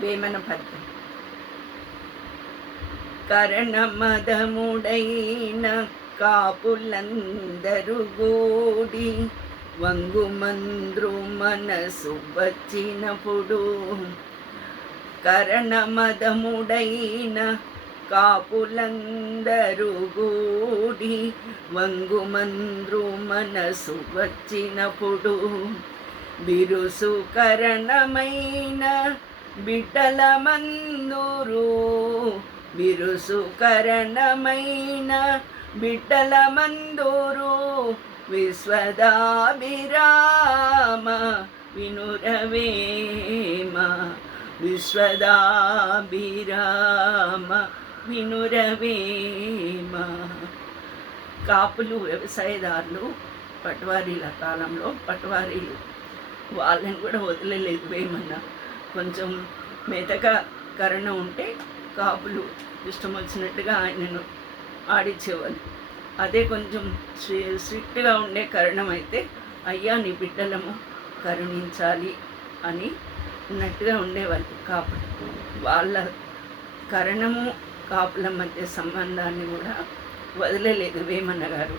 వేమన పద్యం. కరణమదముడైన కాపులందరు గూడి వంగుమంద్రు మనసు వచ్చినప్పుడు, కరణమదముడైన కాపులందరు గూడి వంగుమంద్రు మనసు వచ్చినప్పుడు, బిరుసు కరణమైన బిడ్డల మందురు, బిరుసు కరణమైన బిడ్డల మందురు, విశ్వదాభిరామ వినురవేమ, విశ్వదాభిరామ వినురవేమ. కాపులు వ్యవసాయదారులు పట్వారీల కాలంలో పట్వారీలు వాళ్ళని కూడా వదిలేదు వేమన్న. కొంచెం మెతక కరణ ఉంటే కాపులు ఇష్టం వచ్చినట్టుగా ఆయనను ఆడించేవాళ్ళు. అదే కొంచెం స్ట్రిక్ట్గా ఉండే కరణం అయితే అయ్యా నీ బిడ్డలము కరుణించాలి అని ఉన్నట్టుగా ఉండేవాళ్ళు కాపులు. వాళ్ళ కరణము కాపుల మధ్య సంబంధాన్ని కూడా వదిలేదు వేమన్న గారు.